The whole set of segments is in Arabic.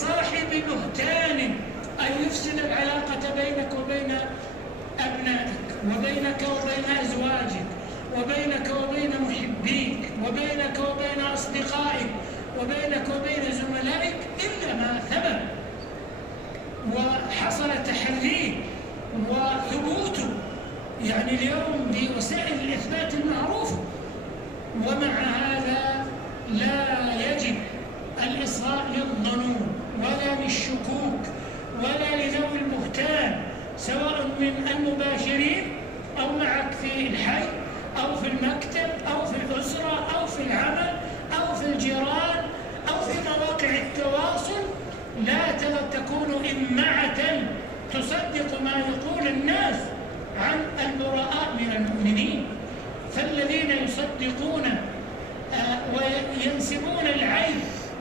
لصاحب بهتان أن يفسد العلاقة بينك وبين أبنائك، وبينك وبين أزواجك، وبينك وبين محبيك، وبينك وبين أصدقائك، وبينك وبين زملائك، إلا ما ثبت وحصل تحريه وثبوته يعني اليوم بوسائل الإثبات المعروفة. ومع هذا لا يجب الإصغاء للظنون ولا للشكوك ولا لذوي البهتان، سواء من المباشرين أو معك في الحي أو في المكتب أو في الأسرة أو في العمل أو في الجيران أو في مواقع التواصل. لا تكون إمعة تصدق ما يقول الناس عن البراء من المؤمنين. فالذين يصدقون وينسبون العيب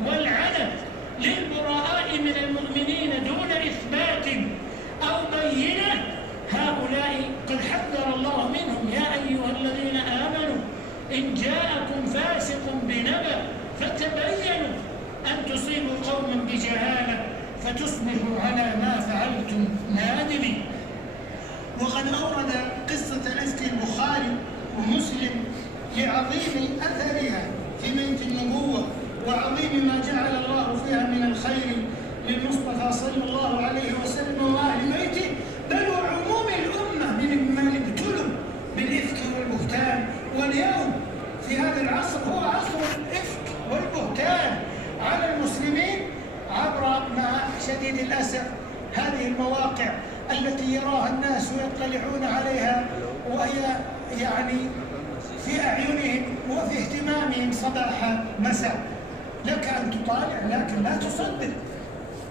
والعنت للبراء من المؤمنين دون إثبات أو بينة، هؤلاء قد حذر الله منهم: يا أيها الذين آمنوا إن جاءكم فاسق بنبأ فتبينوا أن تصيبوا قوما بجهالة فتصبحوا على ما فعلتم نادمين. وقد أورد قصة الإفك البخاري ومسلم لعظيم أثرها في بيت النبوة وعظيم ما جعل الله فيها من الخير للمصطفى صلى الله عليه وسلم وأهل بيته، بل وعموم الأمة ممن ابتلوا بالإفك والبهتان. واليوم في هذا العصر هو عصر الإفك والبهتان على المسلمين عبر ما شديد الأسف هذه المواقع التي يراها الناس ويطلعون عليها، وهي يعني في أعينهم وفي اهتمامهم صباح مساء. لك أن تطالع لكن لا تصدق.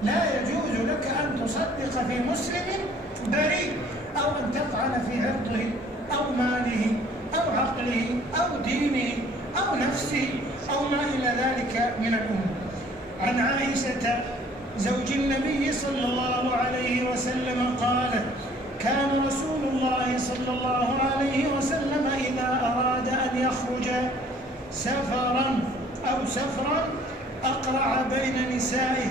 لا يجوز لك أن تصدق في مسلم بريء أو أن تطعن في عرضه أو ماله أو عقله أو دينه أو نفسه أو ما إلى ذلك من الأمور. عن عائشة زوج النبي صلى الله عليه وسلم قالت: كان رسول الله صلى الله عليه وسلم إذا أراد أن يخرج سفرا أقرع بين نسائه،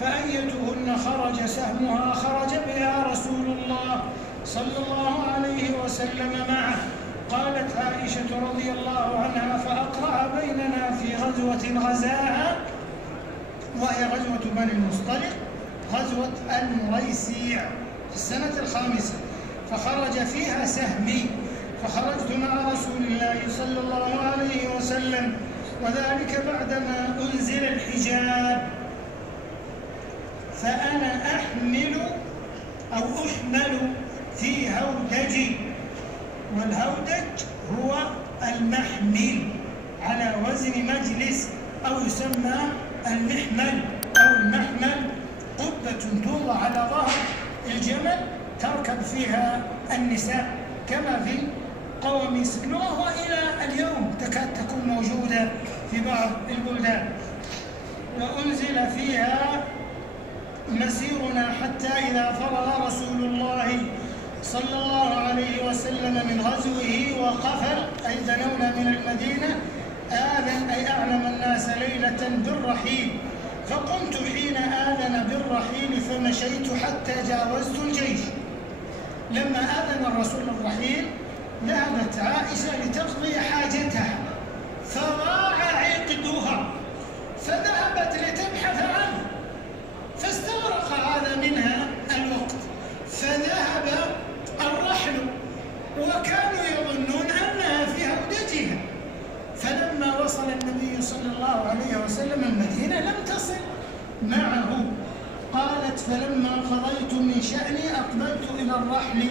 فأيتهن خرج سهمها خرج بها رسول الله صلى الله عليه وسلم معه. قالت عائشة رضي الله عنها: فأقرع بيننا في غزوة غزاها، وهي غزوة بني المصطلق، غزوة المريسيع في السنة 5، فخرج فيها سهمي، فخرجت مع رسول الله صلى الله عليه وسلم، وذلك بعدما أنزل الحجاب، فأنا أحمل في هودجي، والهودج هو المحمل على وزن مجلس، أو يسمى المحمل أو المحمل، قبة توضع على ظهر الجمل تركب فيها النساء كما في قواميس اللغة، وإلى اليوم تكاد تكون موجودة في بعض البلدان. وأنزل فيها مسيرنا حتى إذا فرغ رسول الله صلى الله عليه وسلم من غزوه وقفل، أي دنونا من المدينة، آذن أي أعلم الناس ليلة بالرحيل، فقمت حين آذن بالرحيل فمشيت حتى جاوزت الجيش. لما آذن الرسول الرحيل ذهبت عائشة لتقضي حاجتها فضاع عقدها، فذهبت لتبحث عنه، فاستغرق هذا منها الوقت، فذهب الرحل وكانوا يظنون أنها في هودجها. فلما وصل النبي صلى الله عليه وسلم المدينة لم تصل معه. قالت: فلما قضيت من شأني أقبلت إلى الرحل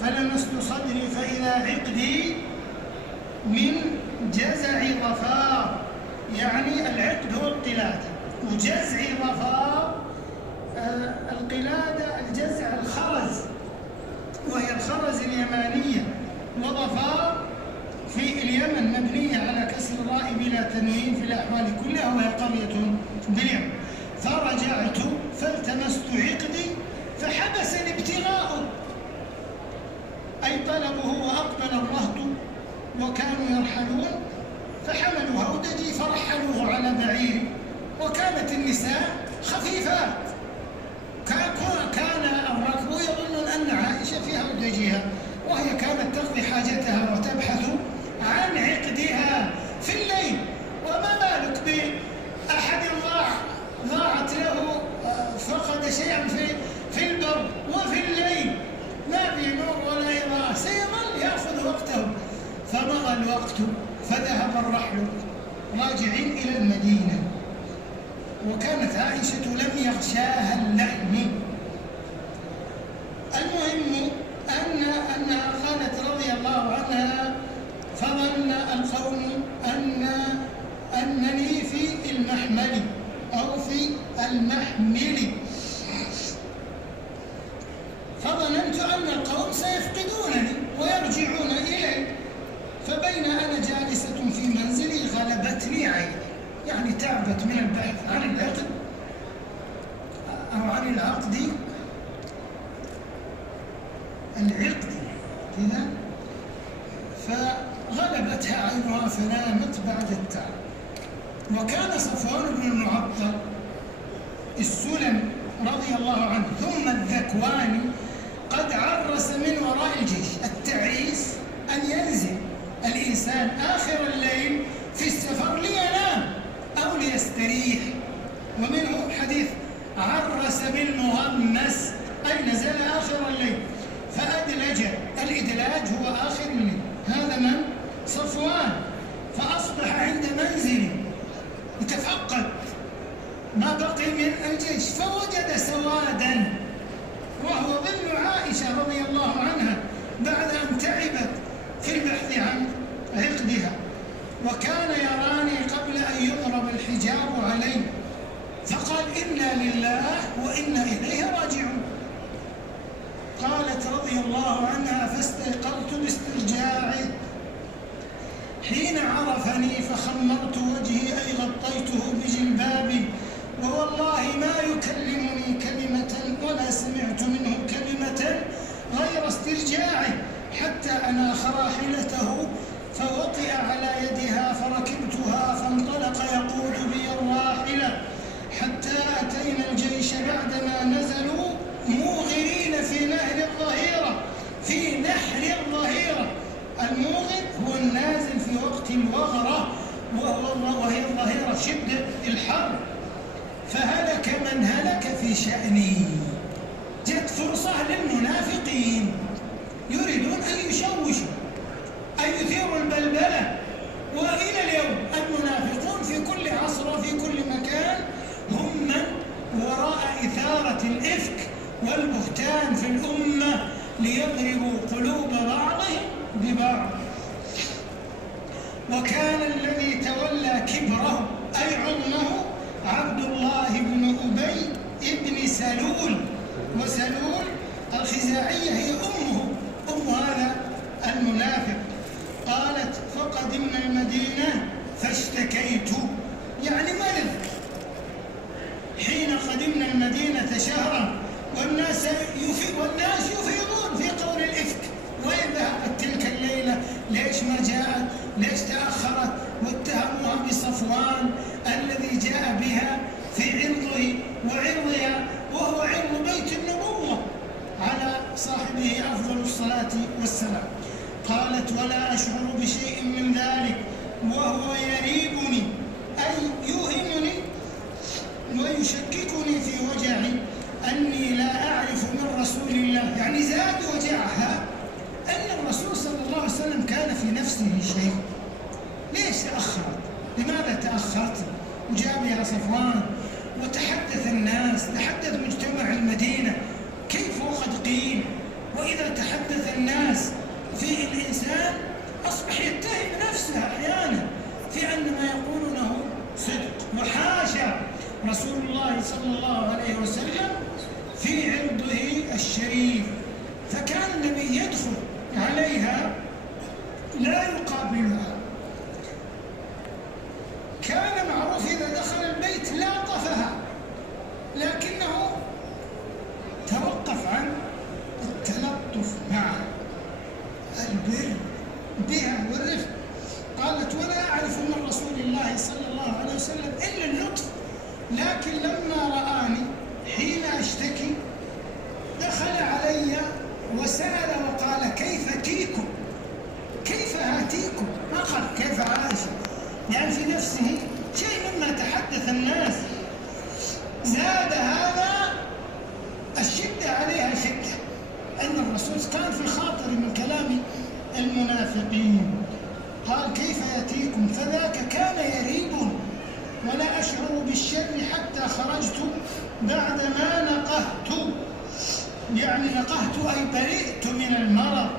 فلمست صدري فإذا عقدي من جزع ظفار، يعني العقد هو القلادة، وجزع ظفار القلادة الجزع الخرز، وهي الخرز اليمانية، وظفار في اليمن مبنية على كسر الراء بلا تنوين في الأحوال كلها، وهي قرية باليمن. فرجعت فالتمست عقدي فحبسني ابتغاؤه، أي طلبه، وأقبل الرهط وكانوا يرحلون، فحملوا هودجي فرحلوه على بعير، وكانت النساء خفيفات. كان الركب يظنون أن عائشة في هودجها، وهي كانت تقضي حاجتها وتبحث عن عقدها في الليل. وما بالك بأحد ضاعت له، فقد شيئا في البر وفي الليل، ما في نور ولا إضاءة، سيظل يأخذ وقته. فمضى الوقت فذهب الرحل راجعين إلى المدينة، وكانت عائشة لم يغشاها اللحم. المهم أنها قالت رضي الله عنها: فظن القوم أنني في المحمل أو في المحمل، فظننت أن القوم سيفقدونني ويرجعون إلي، فبين أنا جالسة في منزلي غلبتني عيني، يعني تعبت من البحث عن العقد أو عن العقد كذا، فغلبتها عينها فنامت بعد التعب. وكان صفوان بن المعطل السلمي رضي الله عنه ثم الذكواني قد عرس من وراء الجيش. التعريس أن ينزل الإنسان آخر الليل في السفر لينام أو ليستريح، ومنه حديث عرس بالمغمس أي نزل آخر الليل فأدلج. الإدلاج هو آخر الليل. هذا من؟ صفوان. فأصبح عند منزله يتفقد ما بقي من الجيش، فوجد سوادا وهو ظل عائشة رضي الله عنها بعد أن تعبت في البحث عن عقدها، وكان يراني قبل أن يضرب الحجاب علي، فقال: إنا لله وإنا إليه راجعون. قالت رضي الله عنها: فاستيقظت باسترجاعه حين عرفني فخمرت وجهي أي غطيته بجلبابي، ووالله ما يكلمني كلمة ولا سمعت منه كلمة غير استرجاعه، حتى أناخ راحلته فوطئ على يدها فركبتها فانطلق يقود بي الراحلة حتى أتينا الجيش بعدما نزلوا موغرين في نهر الظهيرة. في نهر الظهيرة، الموغر هو النازل في وقت الوغرة وهي الظهيرة شدة الحر. فهلك من هلك في شأني. جت فرصة للمنافقين يريدون أن يشوشوا، أن يثيروا البلبلة. وإلى اليوم المنافقون في كل عصر وفي كل مكان هم من وراء إثارة الإفك والبهتان في الأمة ليضربوا قلوب بعضهم ببعض. وكان الذي تولى كبره أي عظمه عبد الله بن أبي بن سلول، وسلول الخزاعية هي أم هذا المنافق. قالت: فقدمنا المدينة فاشتكيت، يعني مرض. حين قدمنا المدينة شهرا والناس يفيضون في قول الإفك، وين ذهبت تلك الليلة؟ ليش ما جاءت؟ ليش تأخرت؟ واتهموها بصفوان الذي جاء بها في عرضه وعرضها، وهو عرض بيت النبوة على صاحبه أفضل الصلاة والسلام. قالت: ولا أشعر بشيء من ذلك وهو يريبني أي يوهمني ويشككني في وجعي أني لا أعرف من رسول الله، يعني زاد وجعها أن الرسول صلى الله عليه وسلم كان في نفسه شيء. ليش تأخرت؟ لماذا تأخرت؟ وجاء بها صفوان وتحدث الناس، تحدث مجتمع المدينة، كيف وقد قيل؟ وإذا تحدث الناس في الإنسان أصبح يتهم نفسه أحيانا في أن ما يقولونه صدق. وحاشا رسول الله صلى الله عليه وسلم في عرضه الشريف، فكان النبي يدخل عليها لا يقابلها. كان معروف إذا دخل البيت لاطفها، لكنه توقف عن التلطف معها، البر بها والرفق. قالت: ولا أعرف من رسول الله صلى الله عليه وسلم إلا اللطف، لكن لما رآني فسأل وقال كيف أتيكم؟ كيف آتيكم؟ ما قال كيف عائشة، يعني في نفسه شيء مما تحدث الناس. زاد هذا الشدة عليها شدة، أن الرسول كان في خاطر من كلام المنافقين. قال كيف يأتيكم؟ فذاك كان يريب ولا أشعر بالشر حتى خرجت بعدما نقهت، يعني نقهت أي برئت من المرض.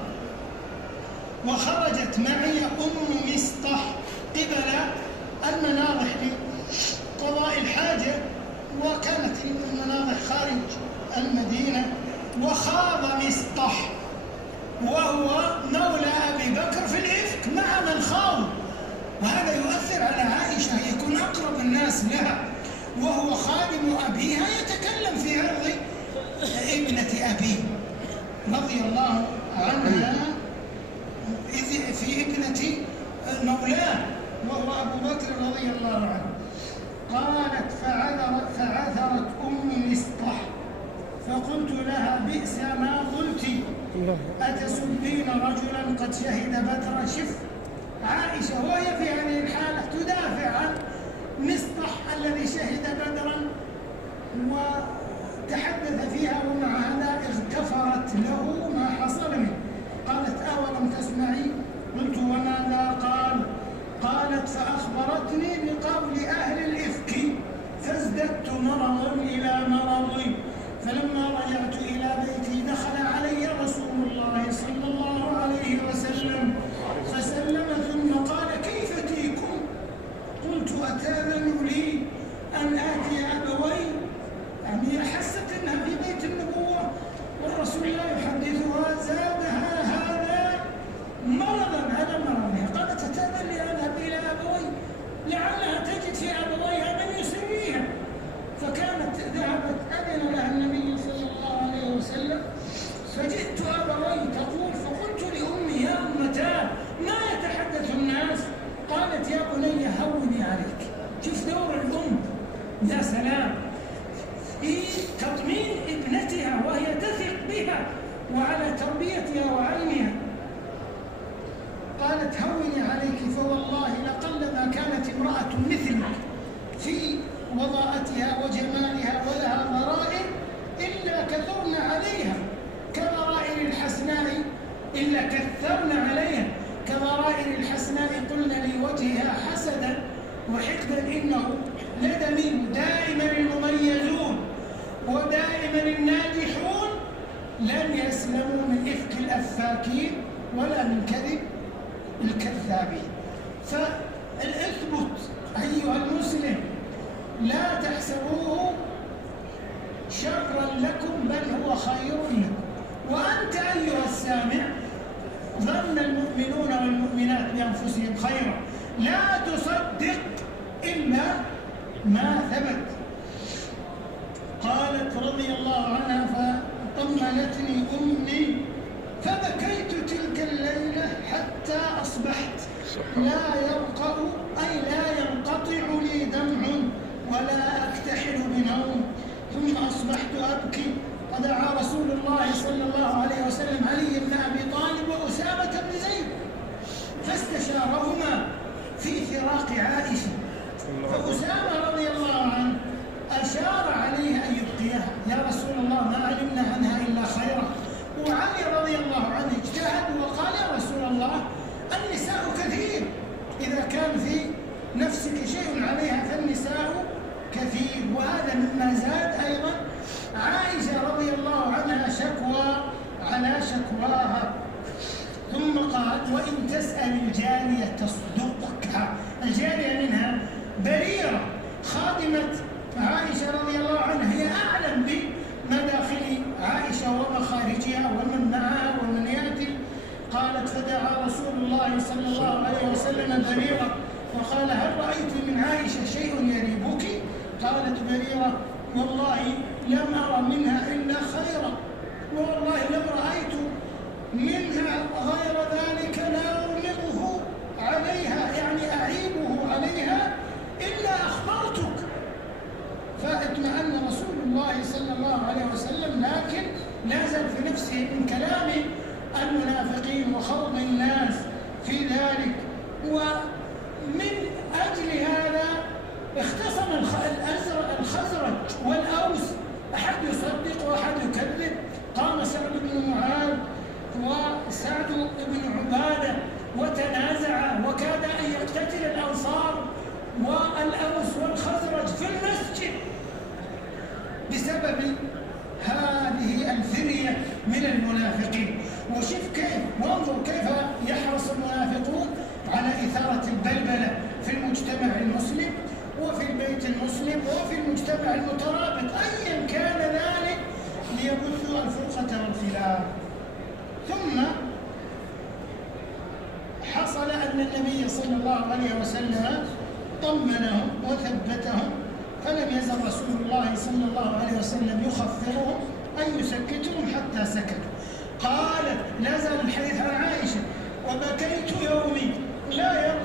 وخرجت معي أم مصطح قبل المناضح لقضاء الحاجة، وكانت المناضح خارج المدينة. وخاض مصطح وهو مولى أبي بكر في الإفك مع من خاض، وهذا يؤثر على عائشة، يكون أقرب الناس لها وهو خادم أبيها يتكلم في عرض ابنة أبيه رضي الله عنها في ابنة مولاه وهو أبو بكر رضي الله عنه. قالت فعثرت أم مصطح فقلت لها بئس ما قلت أتسبين رجلا قد شهد بدرا. شف عائشة وهي في هذه الحالة تدافع عن مصطح الذي شهد بدرا وتحدث فيها، ومع هذا اغتفرت له ما حصل منه. قالت أولم تسمعي؟ قلت وماذا قال؟ قالت فأخبرتني بقول أهل الإفك فازددت مرضا إلى مرضي، فلما رجعت إلى بيتي دخل علي رسول الله صلى الله عليه وسلم فسلم ثم قال كيف أتيكم؟ قلت أتاذن لي أن آتي أبوي؟ يعني حست أنها في بيت النبوة والرسول لا يحدثها. زادها هذا مرضا على مرضها. قالت أتاذن لي أن أذهب إلى أبوي لعلها تجد في أبويها من يسريها. فكانت ذهبت أذن لها النبي صلى الله عليه وسلم فجئت أبوي تقول فقلت لأمي يا أمتاه ما يتحدث الناس؟ قالت يا بني هوني عليك. شوف دور الأم، يا سلام، في تطمين ابنتها وهي تثق بها وعلى تربيتها وعلمها. قالت هوني عليك فوالله لقلما كانت امرأة مثلك في وضاءتها وجمالها ولها ضرائر إلا كثرن عليها كضرائر الحسناء، إلا كثرن عليها كضرائر الحسناء قلن لوجهها حسدا وحقدا إنه لدميم. دائما المميزون ودائما الناجحون لن يسلموا من إفك الأفاكين ولا من كذب الكذابين. فالاثبت أيها المسلم لا تحسبوه شرا لكم بل هو خير لكم. وأنت أيها السامع ظن المؤمنون والمؤمنات بأنفسهم خيرا، لا تصدق إلا ما ثبت. قالت رضي الله عنها فطمنتني أمي فبكيت تلك الليلة حتى أصبحت لا يرقع أي لا ينقطع لي دمع ولا أكتحل بنوم. ثم أصبحت أبكي ودعا رسول الله صلى الله عليه وسلم علي بن أبي طالب وأسامة بن زيد فاستشارهما في فراق عائشة. فأسامة رضي الله عنه أشار عليه أن يبقيها، يا رسول الله ما علمنا عنها إلا خيرا. وعلي رضي الله عنه اجتهد وقال يا رسول الله النساء كثير، إذا كان في نفسك شيء عليها فالنساء كثير. وهذا مما زاد أيضا عائشة رضي الله عنها شكوى على شكواها. ثم قال وإن تسأل الجارية تصدقك. الجارية منها بريرة خادمة عائشة رضي الله عنها، هي أعلم بمداخل عائشة ومخارجها ومن معها ومن يأتي. قالت فدعا رسول الله صلى الله عليه وسلم بريرة وقال هل رأيت من عائشة شيء يريبك؟ قالت بريرة والله لم أرى منها إلا خيرا، والله لم رأيت منها غير ذلك لا أرمغه عليها يعني أعيبه عليها إلا أخبرتك. فاطمأن رسول الله صلى الله عليه وسلم، لكن لا زال في نفسه من كلامه وخوض الناس في ذلك. ومن أجل هذا اختصم الخزرج والأوس، أحد يصدق وأحد يكذب. قام سعد بن معاذ وسعد بن عبادة وتنازعا، وكاد أن يقتتل الأنصار والأوس والخزرج في المسجد بسبب هذه الفرية من المنافقين. وشوف كيف، وانظر كيف يحرص المنافقون على إثارة البلبلة في المجتمع المسلم وفي البيت المسلم وفي المجتمع المترابط أيا كان ذلك، ليبثوا الفرقة والخلاف. ثم حصل أن النبي صلى الله عليه وسلم طمنهم وثبتهم، فلم يزل رسول الله صلى الله عليه وسلم يخفرهم أن يسكتهم حتى سكتوا. قالت، لا زال الحديث عن عائشة: وبكيت يومي لا يرى